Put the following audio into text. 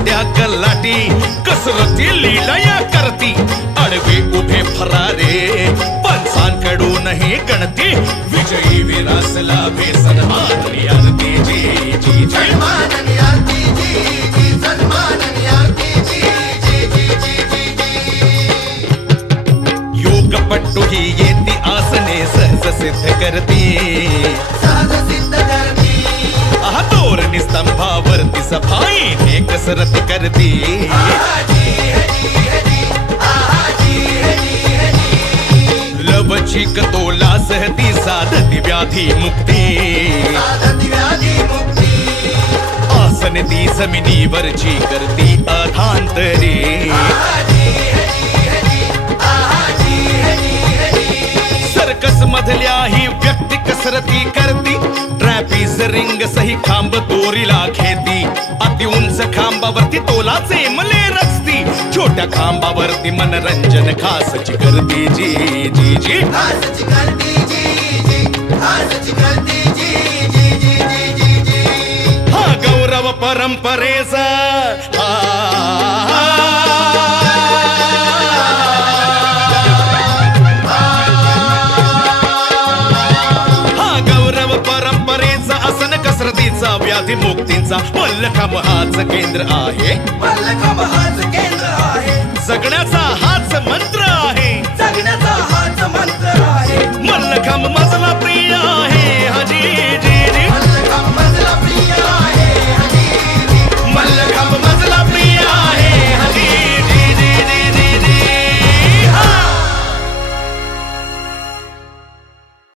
मोठ्या कल्लाटी कसरती लीलाया करती अडवे उभे फरारे पंचांकडूनही गणती विजयी विरासला बेसन्माननी आरती जी जी सन्माननी आरती जी जी सन्माननी आरती जी जी जी जी जी योगपट्टू ही येती आसने सहज सिद्ध करती तोरणी स्तंभावरती सफाईने कसरत करती लवचिक तोला सहती साधती व्याधी मुक्ती आसन ती जमिनीवरची करती अधांतरी सर्कस मधल्या ही व्यक्ती कसरती करती ट्रॅपिज रिंग सही खांब दोरीला घेती अति उंच खांबावरती तोलाचे मले रचती छोट्या खांबावरती मनरंजन खासची करती जी जी जी खासची करती जी जी खासची करती जी जी जी जी जी हा गौरव परंपरेचा व्याधी मुक्तींचा मल्लखांब हाच केंद्र आहे।